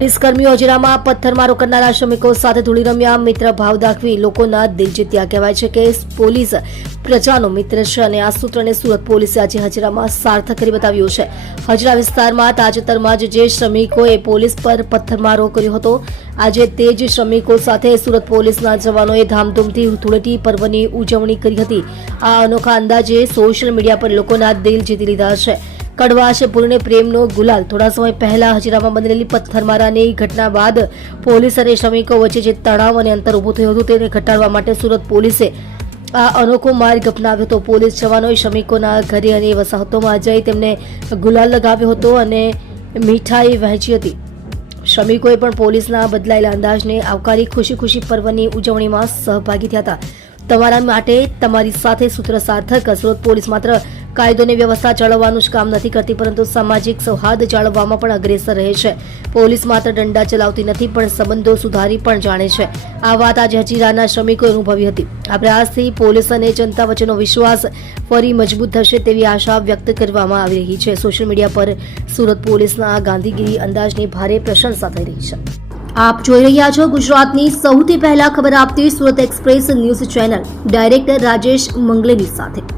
પોલીસકર્મીઓ હજરામાં પથ્થરમારો કરનારા શ્રમિકો સાથે ધૂળી રમ્યા, મિત્ર ભાવ દાખવી લોકોના દિલ જીત્યા. કહેવાય છે કે પોલીસ પ્રજાનો મિત્ર છે અને આ સૂત્રને સુરત પોલીસે આજે હજરામાં સાર્થક કરી બતાવ્યું છે. હજરા વિસ્તારમાં તાજેતરમાં જ જે શ્રમિકોએ પોલીસ પર પથ્થરમારો કર્યો હતો, આજે તે જ શ્રમિકો સાથે સુરત પોલીસના જવાનોએ ધામધૂમથી ધૂળેટી પર્વની ઉજવણી કરી હતી. આ અનોખા અંદાજે સોશિયલ મીડિયા પર લોકોના દિલ જીતી લીધા છે. કડવાશ ભૂલીને પ્રેમનો ગુલાલ. થોડા સમય પહેલા હજરામાં બનેલી પથ્થરમારાની ઘટના બાદ પોલીસ અને શ્રમિકો વચ્ચે જે તણાવ અને અંતર ઊભું થયું હતું તેને ઘટાડવા માટે સુરત પોલીસે આ અનોખો માર્ગ અપનાવ્યો હતો. પોલીસ જવાનોએ શ્રમિકોના ઘરે અને વસાહતોમાં જઈ તેમને ગુલાલ લગાવ્યો હતો અને મીઠાઈ વહેંચી હતી. શ્રમિકોએ પણ પોલીસના બદલાયેલા અંદાજને આવકારી ખુશી પર્વની ઉજવણીમાં સહભાગી થયા હતા. તમારા માટે તમારી સાથે સૂત્ર સાર્થક. સુરત પોલીસ માત્ર કાયદો અને વ્યવસ્થા જાળવવાનું જ કામ નથી કરતી, પરંતુ સામાજિક સૌહાર્દ જાળવવામાં પણ અગ્રેસર રહે છે. પોલીસ માત્ર દંડા ચલાવતી નથી, પણ સંબંધો સુધારી પણ જાણે છે. આ વાત આજે હજીરાના શ્રમિકોએ અનુભવી હતી. આ પ્રયાસથી પોલીસ અને જનતા વચ્ચેનો વિશ્વાસ ફરી મજબૂત થશે તેવી આશા વ્યક્ત કરવામાં આવી રહી છે. સોશિયલ મીડિયા પર સુરત પોલીસના આ ગાંધીગીરી અંદાજની ભારે પ્રશંસા થઈ રહી છે. આપ જોઈ રહ્યા છો ગુજરાતની સૌથી પહેલા ખબર આપતી Surat express news channel, director Rajesh મંગલેની સાથે.